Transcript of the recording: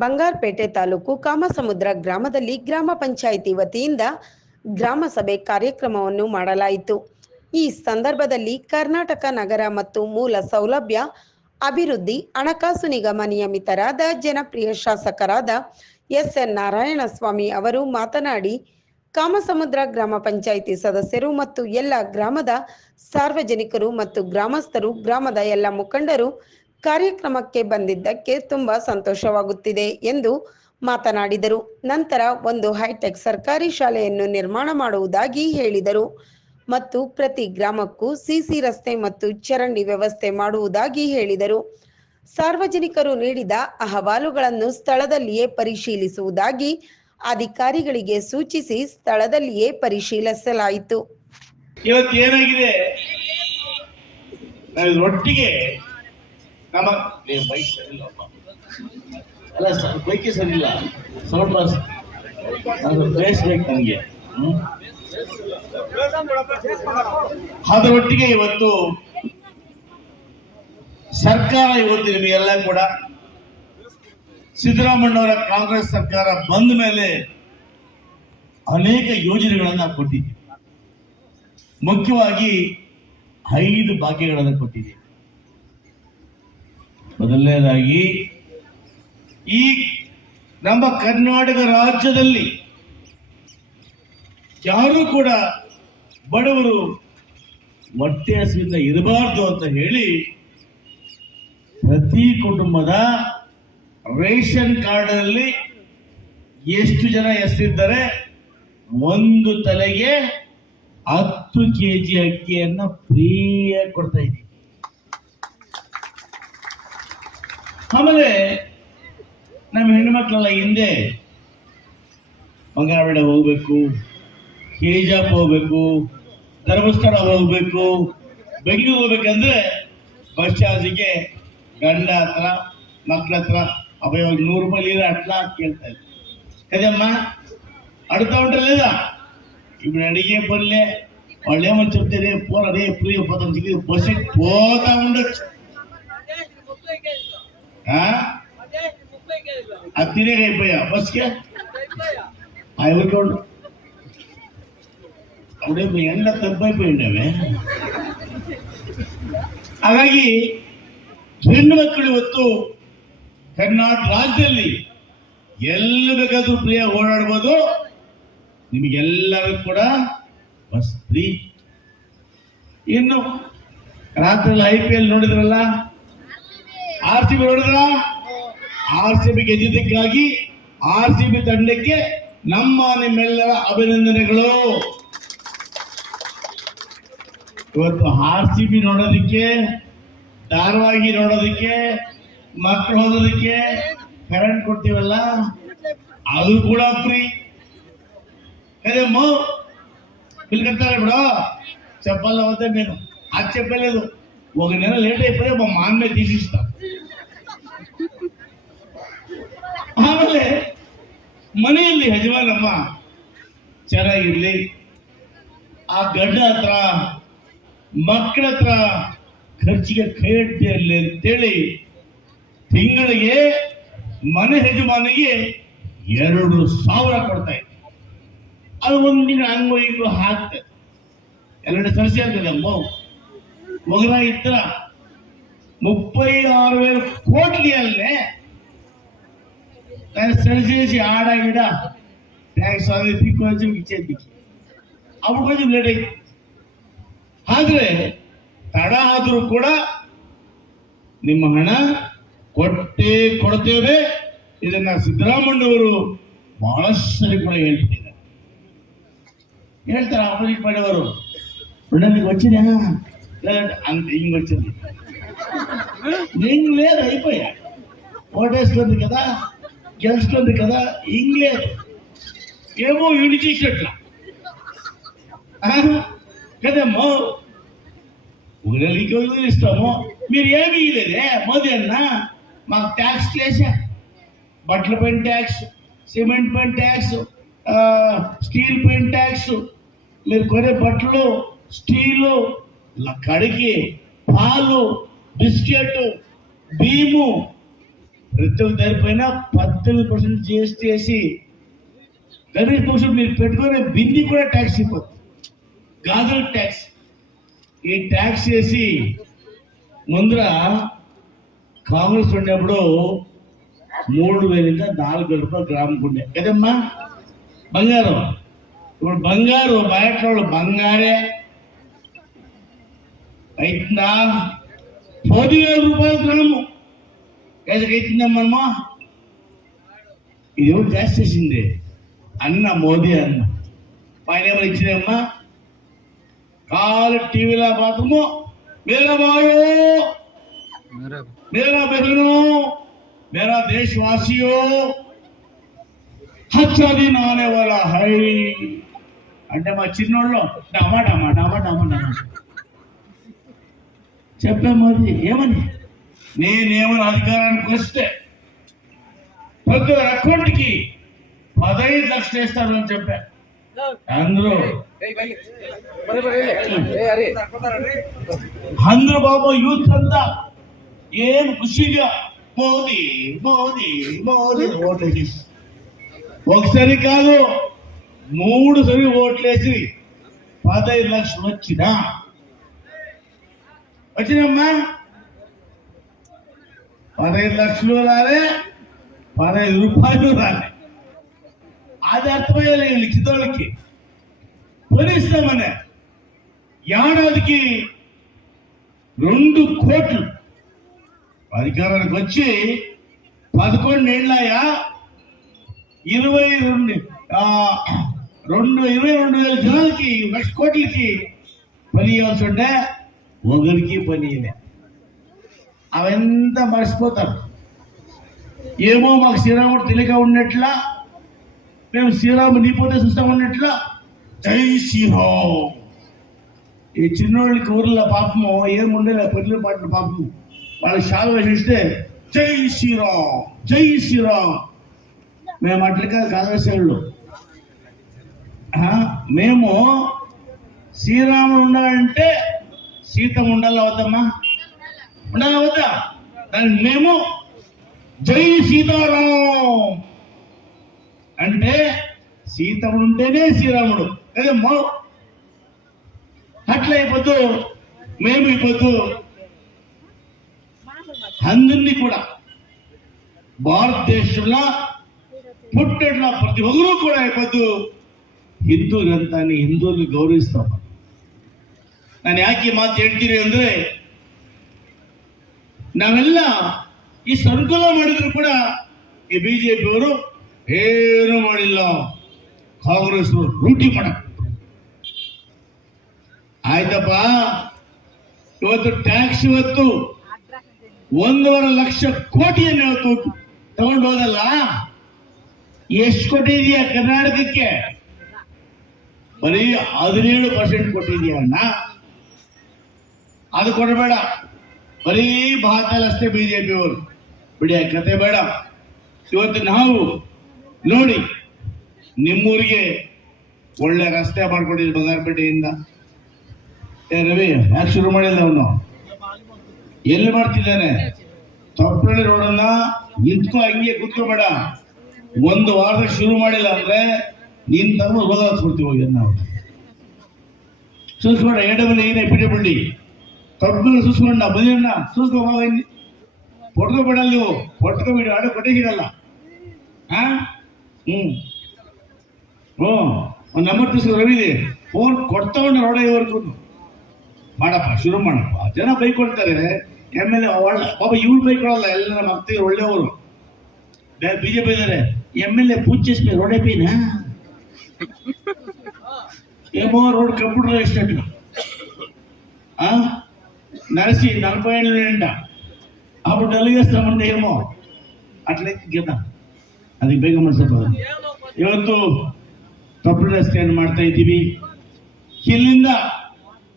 ಬಂಗಾರಪೇಟೆ ತಾಲೂಕು ಕಾಮಸಮುದ್ರ ಗ್ರಾಮದಲ್ಲಿ ಗ್ರಾಮ ಪಂಚಾಯಿತಿ ವತಿಯಿಂದ ಗ್ರಾಮ ಸಭೆ ಕಾರ್ಯಕ್ರಮವನ್ನು ಮಾಡಲಾಯಿತು. ಈ ಸಂದರ್ಭದಲ್ಲಿ ಕರ್ನಾಟಕ ನಗರ ಮತ್ತು ಮೂಲ ಸೌಲಭ್ಯ ಅಭಿವೃದ್ಧಿ, ಹಣಕಾಸು ನಿಗಮ ನಿಯಮಿತರಾದ ಜನಪ್ರಿಯ ಶಾಸಕರಾದ ಎಸ್ ಎನ್ ನಾರಾಯಣಸ್ವಾಮಿ ಅವರು ಮಾತನಾಡಿ, ಕಾಮಸಮುದ್ರ ಗ್ರಾಮ ಪಂಚಾಯಿತಿ ಸದಸ್ಯರು ಮತ್ತು ಎಲ್ಲ ಗ್ರಾಮದ ಸಾರ್ವಜನಿಕರು ಮತ್ತು ಗ್ರಾಮಸ್ಥರು, ಗ್ರಾಮದ ಎಲ್ಲ ಮುಖಂಡರು ಕಾರ್ಯಕ್ರಮಕ್ಕೆ ಬಂದಿದ್ದಕ್ಕೆ ತುಂಬಾ ಸಂತೋಷವಾಗುತ್ತಿದೆ ಎಂದು ಮಾತನಾಡಿದರು. ನಂತರ ಒಂದು ಹೈಟೆಕ್ ಸರ್ಕಾರಿ ಶಾಲೆಯನ್ನು ನಿರ್ಮಾಣ ಮಾಡುವುದಾಗಿ ಹೇಳಿದರು. ಮತ್ತು ಪ್ರತಿ ಗ್ರಾಮಕ್ಕೂ ಸಿಸಿ ರಸ್ತೆ ಮತ್ತು ಚರಂಡಿ ವ್ಯವಸ್ಥೆ ಮಾಡುವುದಾಗಿ ಹೇಳಿದರು. ಸಾರ್ವಜನಿಕರು ನೀಡಿದ ಅಹವಾಲುಗಳನ್ನು ಸ್ಥಳದಲ್ಲಿಯೇ ಪರಿಶೀಲಿಸುವುದಾಗಿ ಅಧಿಕಾರಿಗಳಿಗೆ ಸೂಚಿಸಿ ಸ್ಥಳದಲ್ಲಿಯೇ ಪರಿಶೀಲಿಸಲಾಯಿತು. ಇವತ್ತು ಏನಾಗಿದೆ? ಒಟ್ಟಿಗೆ ನಮ್ಮ ಬೈಕ್ ಸರಿಯಿಲ್ಲಪ್ಪ ಅಲ್ಲ ಸರ್ ಬೈಕೇ ಸರಿಯಿಲ್ಲ ಸೌಂಡ್ ಬಾಸ್ ಅದು ಬೇಕು ನನಗೆ ಅದರೊಟ್ಟಿಗೆ ಇವತ್ತು ಸರ್ಕಾರ ಇವತ್ತು ನಿಮಗೆಲ್ಲ ಕೂಡ ಸಿದ್ದರಾಮಣ್ಣವರ ಕಾಂಗ್ರೆಸ್ ಸರ್ಕಾರ ಬಂದ ಮೇಲೆ ಅನೇಕ ಯೋಜನೆಗಳನ್ನ ಕೊಟ್ಟಿದೆ. ಮುಖ್ಯವಾಗಿ ಐದು ಭಾಗ್ಯಗಳನ್ನು ಕೊಟ್ಟಿದೆ. ಮೊದಲನೇದಾಗಿ ಈ ನಮ್ಮ ಕರ್ನಾಟಕ ರಾಜ್ಯದಲ್ಲಿ ಯಾರೂ ಕೂಡ ಬಡವರು ಹೊಟ್ಟೆ ಹಸಿವಿಂದ ಇರಬಾರ್ದು ಅಂತ ಹೇಳಿ ಪ್ರತಿ ಕುಟುಂಬದ ರೇಷನ್ ಕಾರ್ಡ್ನಲ್ಲಿ ಎಷ್ಟು ಜನ ಎಷ್ಟಿದ್ದಾರೆ ಒಂದು ತಲೆಗೆ ಹತ್ತು ಕೆ ಜಿ ಅಕ್ಕಿಯನ್ನು ಫ್ರೀಯಾಗಿ ಕೊಡ್ತಾ ಇದ್ದೀವಿ ಆಮೇಲೆ ನಮ್ಮ ಹೆಣ್ಮಕ್ಳೆಲ್ಲ ಹಿಂದೆ ಮಂಗನಬೇಡ ಹೋಗಬೇಕು ಕೇಜಾಪ್ ಹೋಗಬೇಕು, ಧರ್ಮಸ್ಥಳ ಹೋಗ್ಬೇಕು, ಬೆಂಗಳೂರು ಹೋಗ್ಬೇಕಂದ್ರೆ ಬಸ್ ಚಾರ್ಜಿಗೆ ಗಂಡ ಹತ್ರ ಮಕ್ಕಳ ಹತ್ರ ಅಭಯ ನೂರು ರೂಪಾಯಿ ಲೀರ ಅಟ್ಲಾ ಕೇಳ್ತಾ ಇದ್ದೆ ಕದಮ್ಮ ಅಡ್ತಾ ಉಂಟಲ್ಲ ఇప్పుడు ಅಡಿಗೆ పనులే ಒಳ್ಳೆ ఏమని చెప్తే రేపు పోరా రేపు రేపు పోతాం దిగి బస్సు తినేకైపోయా బస్కే అయిపోతాడు అప్పుడే మీ ఎండ తప్పైపోయిండవే ಹಾಗಾಗಿ ಹೆಣ್ಣು ಮಕ್ಕಳು ಇವತ್ತು ಕರ್ನಾಟಕ ರಾಜ್ಯದಲ್ಲಿ ಎಲ್ಲಿ ಬೇಕಾದ್ರೂ ಪ್ರಿಯ ಓಡಾಡ್ಬೋದು. ನಿಮಗೆಲ್ಲರೂ ಕೂಡ ಬಸ್ ಫ್ರೀ. ಇನ್ನು ರಾತ್ರಿ ಐ ಪಿ ಎಲ್ ನೋಡಿದ್ರಲ್ಲ? ಆರ್ ಸಿ ಬಿ ನೋಡಿದ್ರ ಆರ್ ಸಿ ಬಿ ಗೆದ್ದಿದ್ದಕ್ಕಾಗಿ ಆರ್ ಸಿ ಬಿ ತಂಡಕ್ಕೆ ನಮ್ಮ ನಿಮ್ಮೆಲ್ಲರ ಅಭಿನಂದನೆಗಳು ಇವತ್ತು ಆರ್ ಸಿ ಬಿ ನೋಡೋದಕ್ಕೆ ಧಾರವಾಹಿ ನೋಡೋದಕ್ಕೆ ಮಕ್ಕಳು ಓದೋದಕ್ಕೆ ಕರೆಂಟ್ ಕೊಡ್ತೀವಲ್ಲ ಅದು ಕೂಡ ಫ್ರೀ కదేమో పిల్లలు కట్టాలి ఇప్పుడు చెప్పాలి వద్ద నేను అది చెప్పలేదు ఒక నెల లేట్ అయిపోయి మా మాన్మే తీసిస్తా ಆಮೇಲೆ ಮನೆಯಲ್ಲಿ ಯಜಮಾನಮ್ಮ, ಚೆನ್ನಾಗಿರ್ಲಿ. ಆ ಗಂಡ ಹತ್ರ ಮಕ್ಕಳ ಹತ್ರ ಖರ್ಚಿಗೆ ಕೈ ಇರಲಿ ಅಂತೇಳಿ ತಿಂಗಳಿಗೆ ಮನೆ ಯಜಮಾನಿಗೆ ಎರಡು ಸಾವಿರ ಕೊಡ್ತಾ ಇತ್ತು ಅದು ಒಂದು ದಿನ ಹಂಗೋ ಹಿಂಗೋ ಹಾಕ್ತದೆ ಎರಡು ಸರ್ಸಿ ಆಗ್ತದೆ ಅಮ್ಮ ಒಗರ ಇತ್ತ ಮುಪ್ಪೈ ಆರು ಅಲ್ಲೇ. దాన్ని సరిచేసి ఆడ ఈడ ట్యాక్స్ అది దిక్కు కొంచెం ఇచ్చేది అప్పుడు కొంచెం లేట్ అయింది ಆದ್ರೆ ತಡ ಆದ್ರೂ ಕೂಡ ನಿಮ್ಮ ಹಣ ಕೊಟ್ಟೇ ಕೊಡ್ತೇವೆ ಇದನ್ನ ಸಿದ್ದರಾಮಣ್ಣವರು ಬಹಳಷ್ಟು ಸರಿ ಕೂಡ ಹೇಳ್ತಿದ್ದಾರೆ ಹೇಳ್ತಾರೆ ಆಪೋಸಿಟ್ పడేవారు రెండోది వచ్చినా లేదంటే అంత ఇంక వచ్చింది ఇంక లేదు అయిపోయా ఓటేసుకుంది కదా గెలుస్తుంది కదా ఇంక లేదు ఏమో వీడు చేసినట్ల. కదేమో ఊళ్ళకి ఇస్తాము? మీరు ఏమి ఇవ్వలేదే మోదీ అన్న మాకు ట్యాక్స్ లేసా. బట్టల పైన ట్యాక్స్ సిమెంట్ పైన ట్యాక్స్ స్టీల్ పైన ట్యాక్స్ మీరు కొనే బట్టలు స్టీలు ఇలా కడిగి పాలు బిస్కెట్ బియ్యము ప్రతి ఒక్క పద్దెనిమిది పర్సెంట్ జిఎస్టీ వేసి గణేష్ పక్షులు మీరు పెట్టుకునే బింది కూడా ట్యాక్స్ ఇవ్వద్దు గాజుల ట్యాక్స్ ఈ ట్యాక్స్ వేసి ముందర కాంగ్రెస్ ఉండేప్పుడు మూడు వేల నాలుగు వేల రూపాయలు గ్రాముకు ఉండే కదమ్మా? బంగారం. ఇప్పుడు బంగారు బయట వాళ్ళు బంగారే. అయితుందా పదివేల రూపాయలు గ్రాము ఎలాగైతున్నాం మనము? ఇది ఎవరు ట్యాక్స్ చేసింది అన్న మోదీ అన్న. పైన ఎవరు ఇచ్చినమ్మా కాలు టీవీలో మాత్రము మేరా బాయు! మేరా. బెదను మేరా దేశవాసియో! హచ్చది నానే వాళ్ళ హై అంటే మా చిన్నోళ్ళు డమా డమా డమా డమా. డమా చెప్పాము అది ఏమని? నేనేమని అధికారానికి వస్తే ప్రతి అకౌంట్కి పదహైదు లక్షలు వేస్తాను అని చెప్పా. అందరూ అందరూ బాబు యూత్ అంతా ఏం ఖుషిగా మోదీ మోదీ మోదీ ఓట్లేసి ఒకసారి కాదు మూడు సరి ఓట్లేసి పదహైదు లక్షలు వచ్చినా. వచ్చినమ్మా పదహైదు లక్షలు రాలే పదహైదు రూపాయలు రాలే అది అర్థమయ్యాలి వీళ్ళు చిత్తోళ్ళకి భరిస్తామనే ఏడాదికి రెండు కోట్లు అధికారానికి వచ్చి పదకొండు ఏళ్ళయా ఇరవై రెండు ఆ, రెండు ఇరవై రెండు వేల జనాలకి లక్ష కోట్లకి పని ఇవ్వాల్సి ఉంటే ఒకరికి పని ఇవ్వలే అవంతా మర్చిపోతారు. ఏమో మాకు శ్రీరాముడు తెలియక ఉన్నట్లా మేము శ్రీరాము నీపోతే చూస్తా ఉన్నట్లా జై శ్రీరామ్. ఈ చిన్నోళ్ళకి ఊర్లో పాపము ఏముండలే పెళ్ళి పాటలు పాపము. వాళ్ళకి షాల్ వేసిస్తే జై శ్రీరామ్ జై శ్రీరామ్. మేము అట్లగా కాంగ్రెస్ మేము శ్రీరాముడు ఉండాలంటే సీతం ఉండాలి అవుతామా? ఉండాలా వద్దా మేము జై సీతారాం. అంటే సీతముడు ఉంటేనే శ్రీరాముడు. అదే మో అట్లా అయిపోతూ మేము అయిపోతూ అందరినీ కూడా భారతదేశంలో పుట్టడంలో ప్రతి ఒక్కరూ కూడా అయిపోద్దు హిందూ గ్రంథాన్ని ಹಿಂದೂಲ್ಲಿ గౌరవిస్తాం. నన్ను యాకి ಈ ಮಾತು అందరే? ನಾವೆಲ್ಲ ಈ ಸಂಕುಲ ಮಾಡಿದ್ರು ಕೂಡ ಈ ಬಿಜೆಪಿ ಅವರು ಏನು ಮಾಡಿಲ್ಲ. ಕಾಂಗ್ರೆಸ್ ರೂಟಿ ಮಾಡ ಆಯ್ತಪ್ಪ? ಇವತ್ತು ಟ್ಯಾಕ್ಸ್ ಇವತ್ತು ಒಂದೂವರೆ ಲಕ್ಷ ಕೋಟಿಯನ್ನು ಇವತ್ತು ತಗೊಂಡು ಹೋದಲ್ಲ? ಎಷ್ಟು ಕೊಟ್ಟಿದೀಯ ಕರ್ನಾಟಕಕ್ಕೆ? ಬರೀ ಹದಿನೇಳು ಪರ್ಸೆಂಟ್ ಕೊಟ್ಟಿದೀಯ ಅಣ್ಣ? ಅದು ಕೊಡಬೇಡ. ಬರೀ ಭಾರತದಲ್ಲಿ ಅಷ್ಟೇ ಬಿಜೆಪಿ ಅವರು ಬಿಡಿ ಆ ಕತೆ ಬೇಡ. ಇವತ್ತು ನಾವು ನೋಡಿ, ನಿಮ್ಮೂರಿಗೆ ಒಳ್ಳೆ ರಸ್ತೆ ಮಾಡ್ಕೊಂಡಿದ್ವಿ ಬಂಗಾರಪೇಟೆಯಿಂದ. ರವಿ, ಯಾಕೆ ಶುರು ಮಾಡಿಲ್ಲ ಅವನು? ಎಲ್ಲಿ ಮಾಡ್ತಿದ್ದಾನೆ? ತೊಪ್ಪಳ್ಳಿ ರೋಡನ್ನ ನಿಂತ್ಕೊ, ಹಂಗೆ ಕುತ್ಕೋಬೇಡ. ಒಂದು ವಾರದ ಶುರು ಮಾಡಿಲ್ಲ ಅಂದ್ರೆ ನಿಂತ ಹೋಗಿ ನಾವು ಸುಸ್ಬೇಡ ಎ ಡಬಲ್ ಏನೇ ಪಿಡಿ ದೊಡ್ಡ ಸುಸ್ಕೊಂಡ ಬಲಿಯಣ್ಣ ಸುಸ್ಕೊಂಡು ಹೋಗೀನಿ ಕೊಡ್ಕೊಬೇಡ ನೀವು ಕೊಟ್ಕೊಂಡ್ಬಿಡಿ ಆಡೋ ಕೊಟ್ಟೇ ಸಿಗೋಲ್ಲ ಹಾಂ ಹ್ಞೂ ಹ್ಞೂ ಒಂದು ನಂಬರ್ ತೂಸಿದ್ರು ರವಿದೆ ಫೋನ್ ಕೊಡ್ತಾವಣ ರೋಡೈವರೆಗೂ ಮಾಡಪ್ಪ, ಶುರು ಮಾಡಪ್ಪ. ಜನ ಬೈ ಕೊಡ್ತಾರೆ ಎಂ ಎಲ್ ಎಳೆ ಒಬ್ಬ ಇವನು ಬೈಕ್ ಕೊಡೋಲ್ಲ ಎಲ್ಲ ನಮ್ಮ ಅತ್ತೆ ಒಳ್ಳೆಯವರು. ಬೇ ಬಿ ಜೆ ಪಿ ಇದ್ದಾರೆ ಎಂ ಎಲ್ ಎ ಪೂಜೆ ಸ್ಪೀ, ರೋಡೆ ಪೈನೆ? ರೋಡ್ ಕಂಪ್ಯೂಟರ್ ರೆಸ್ಟೆಂಟು ಹಾಂ నడిచి నలభై ఏళ్ళు నిండా అప్పుడు నలిగేస్తామంటే ఏమో అట్లే గీత ಅದಕ್ಕೆ ಬೇಗ ಮಾಡಿಸಪ್ಪ ಇವತ್ತು ಕಪ್ಪು ರಸ್ತೆಯನ್ನು ಮಾಡ್ತಾ ಇದ್ದೀವಿ ಇಲ್ಲಿಂದ